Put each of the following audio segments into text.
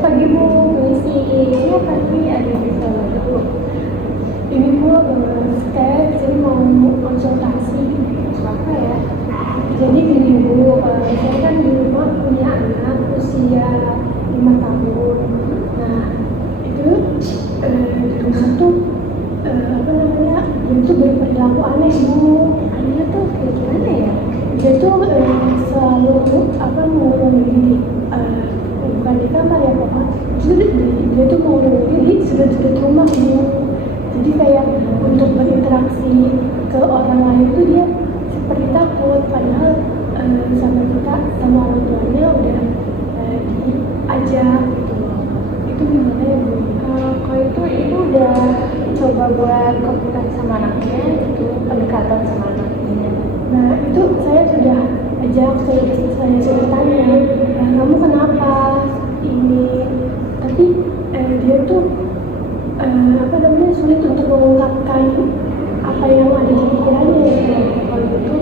Pagi Bu, permisi. Iya pagi, ada yang bisa bantu. Ini Bu, saya sini mau konsultasi. Apa ya? Jadi gini Bu, saya kan di rumah punya anak usia 5 tahun. Nah, itu di rumah tuh apa namanya? Dia tuh berperilaku aneh Bu. Anehnya tuh kayak gimana ya? Dia tuh selalu ngurung diri. Bukan di kamar ya Bapak, dia tuh mau diri sudut-sudut rumah Bu. Jadi kayak untuk berinteraksi ke orang lain tuh dia seperti takut, padahal sama kita, sama orang tuanya udah diajak gitu. Itu gimana ya Bu? Kalau itu ibu udah coba buat komunikasi sama anaknya, itu pendekatan sama anaknya. Nah itu saya sudah ajak, saya sudah tanya, kamu kenapa ini? Tapi dia tuh sulit untuk mengungkapkan apa yang ada di pikirannya ya. Kalau itu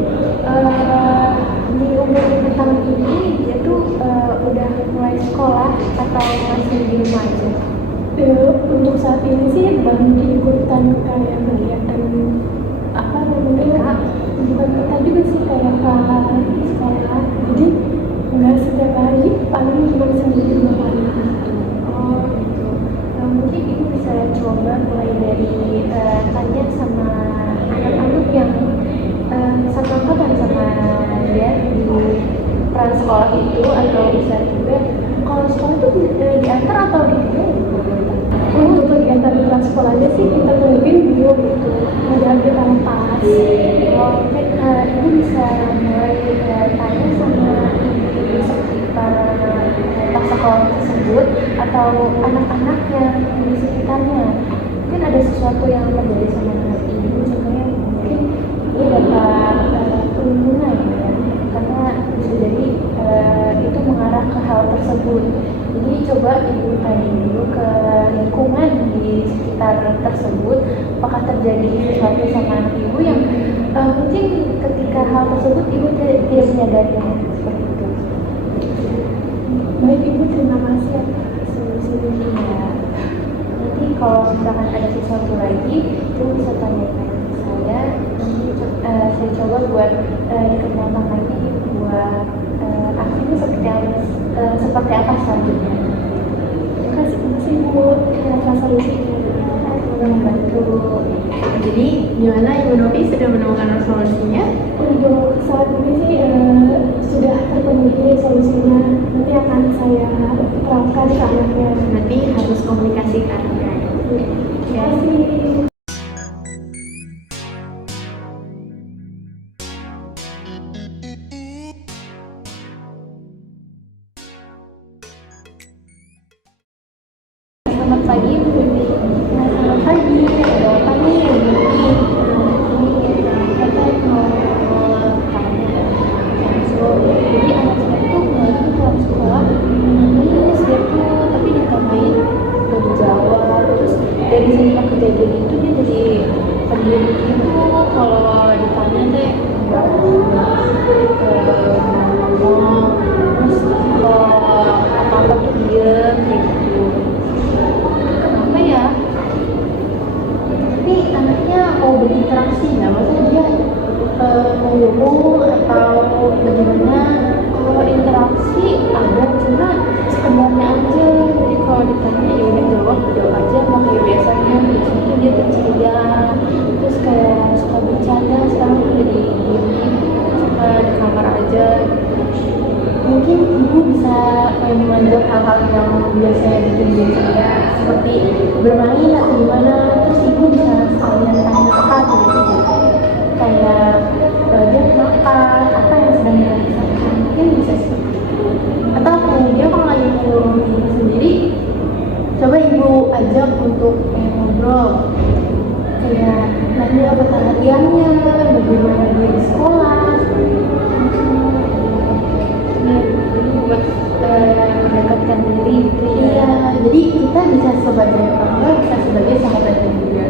di umur 5 tahun ini dia tuh udah mulai sekolah atau masih di rumah aja? Untuk saat ini sih baru diikutkan kayak kegiatan bukan kita juga sih kayak di sekolah, jadi nggak setiap hari, paling cuma seminggu 2 kali gitu. Oh gitu. Mungkin ibu bisa coba mulai dari tanya sama anak-anak yang satu angkatan sama dia di peran sekolah itu, atau bisa juga kalau sekolah itu diantar atau ditinggal. Untuk kegiatan kelas sekolahnya sih kita mungkin dulu gitu, udah kita lepas. Mungkin ibu bisa mulai tanya sama ibu sekitar pas sekolah tersebut atau anak-anak yang di sekitarnya. Mungkin ada sesuatu yang terjadi sama anak ibu supaya mungkin dia dapat perlindungan ya, karena bisa jadi itu mengarah ke hal tersebut. Jadi coba ibu tanya dulu ke lingkungan di sekitar tersebut, apakah terjadi sesuatu sama anak ibu yang mungkin ketika hal tersebut ibu tidak menyadarinya, seperti itu. Baik Ibu, terima kasih atas solusinya. Ya. Nanti kalau misalkan ada sesuatu lagi, ibu bisa tanyakan ke saya. Nanti saya coba buat dikenalkan lagi buat akhirnya seperti apa selanjutnya. Terima kasih Bu atas solusinya. Semoga membantu. Jadi gimana Ibu Novi, sudah menemukan solusinya? Untuk saat ini sih sudah terpenuhi solusinya. Nanti akan saya terapkan ke anaknya. Berarti harus komunikasi ke anaknya. Terima kasih. Selamat pagi Bu Bibi. Selamat pagi. Ada apa nih Bu Bibi? Kita mau tanya. Jadi anak saya tuh mulai pulang sekolah nangis dia tuh, tapi ditambahin gak dijawab. Terus dari sejak kejadian itu dia jadi pendiam gitu. Kalau ditanya deh nggak ngomong. Terus kalau apa-apa tuh diem kayak gitu. Kenapa ya? Tapi anaknya mau berinteraksi nggak? Maksudnya dia mau ngomong atau bagaimana? Kalau interaksi ada, cuma sekedarnya aja. Jadi kalau ditanya ya udah jawab aja, nggak kayak biasanya. Biasanya dia berceria, terus kayak suka bercanda. Sekarang tuh jadi diem gitu, suka di kamar aja. Mungkin ibu bisa mengajar hal-hal yang biasanya bikin dia ceria, seperti bermain atau gimana. Terus ibu bisa sekalian tanya apa gitu, kayak dia makan apa yang sedang dirasakan, mungkin bisa seperti itu. Atau kemudian kalau lagi ngurung diri sendiri, coba ibu untuk kayak ngobrol, kayak nanya kesehariannya, bagaimana dia di sekolah, Jadi buat mendekatkan diri gitu ya. iya, jadi kita bisa sebagai orang tua, bisa sebagai sahabatnya juga.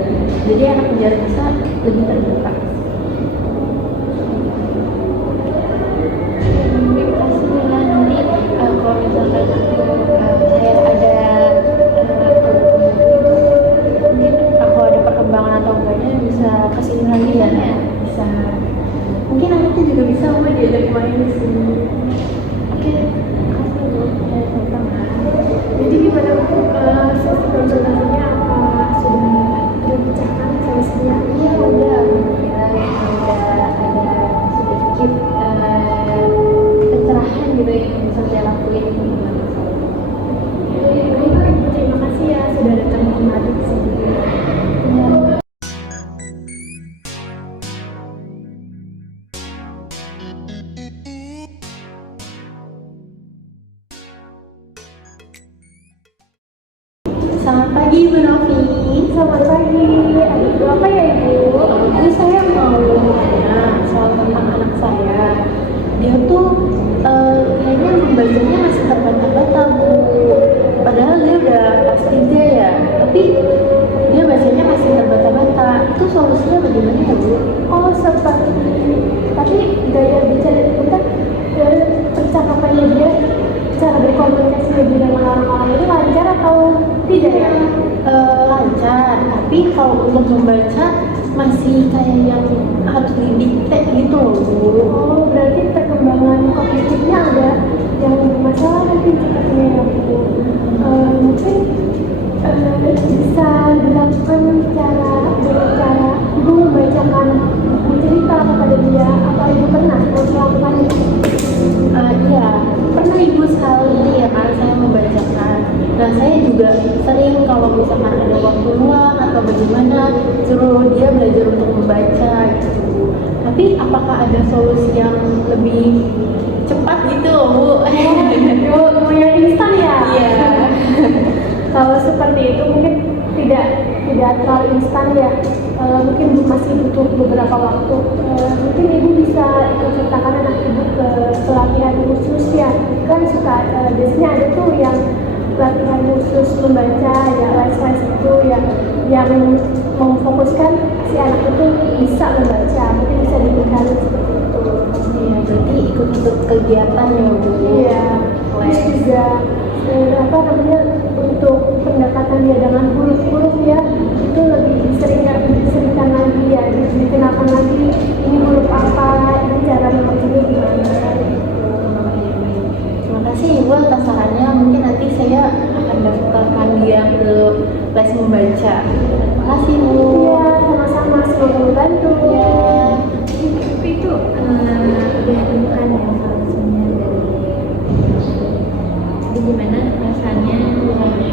Jadi anak biar bisa lebih terbuka. Terima kasih Mila. Nanti kalau misalkan saya ada mungkin aku ada perkembangan atau enggaknya bisa kesini lagi ya. Bisa, mungkin anaknya juga bisa diajak main di sini. Oke, makasih Bu. Ya, sama-sama. Jadi gimana Bu, sesi konsultasinya apa sudah terpecahkan solusinya? Iya udah, alhamdulillah udah ada sedikit pencerahan gitu yang bisa saya lakuin dengan masalah. Baik, terima kasih ya sudah datang kemari ke sini. Selamat pagi Bu Novi. Selamat pagi, ada ibu apa ya Ibu? Jadi saya mau nanya soal tentang anak saya. Dia tuh kayaknya membacanya masih terbata-bata Bu. Padahal dia udah kelas 3 ya, tapi dia bacanya masih terbata-bata. Itu solusinya bagaimana ya Bu? Oh seperti, tapi gaya bicara kita, percakapannya dia, cara berkomunikasi dia dengan orang-orang itu lancar atau tidak ya? Lancar, tapi kalau untuk membaca masih kayak yang harus didikte gitu loh Bu. Oh berarti perkembangan kognitifnya ada yang bermasalah nanti sepertinya ya Bu. Mungkin bisa dilakukan cara dengan cara Ibu membacakan buku cerita kepada dia, apa Ibu pernah melakukannya? Iya, pernah Ibu sekali ya kan saya membacakan. Nah saya juga sering kalau misalkan ada waktu luang atau bagaimana suruh dia belajar untuk membaca gitu Bu. Tapi apakah ada solusi yang lebih cepat gitu loh Bu? Mau yang instan ya? Iya. Kalau seperti itu mungkin tidak terlalu instan ya. Mungkin masih butuh beberapa waktu. Mungkin Ibu bisa ikut sertakan anak Ibu ke pelatihan khusus ya. Kan suka biasanya ada tuh yang pelatihan khusus membaca ya, les itu ya, yang memfokuskan si anak itu bisa membaca. Mungkin bisa diberikan seperti itu. Iya, berarti ikut-ikut kegiatan ya Bu. Iya. Terus juga apa namanya, untuk pendekatan dia dengan huruf-huruf ya, itu lebih diseringkan lagi ya, dikenalkan lagi ini huruf apa, ini cara membacanya gimana. Terima kasih Ibu atas sarannya. Mungkin nanti saya akan daftarkan dia ke les membaca. Terima kasih Bu. Iya, sama-sama, semoga membantu. Ya. Tapi itu udah temukan ya solusinya dari jadi gimana rasanya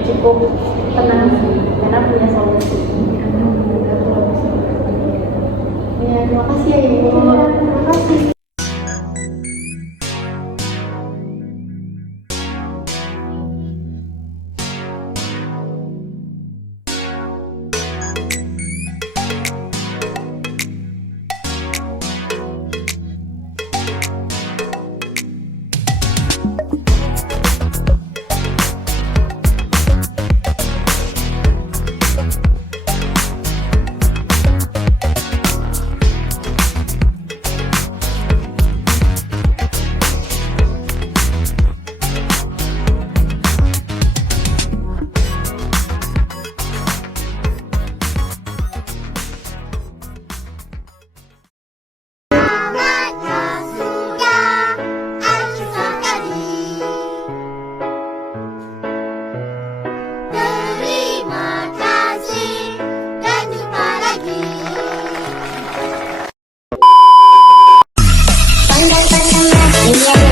Cukup tenang sih karena punya solusi. alhamdulillah kalau bisa Ya, terima kasih ya Ibu. Iya, terima kasih. Pandang-pandanglah dunia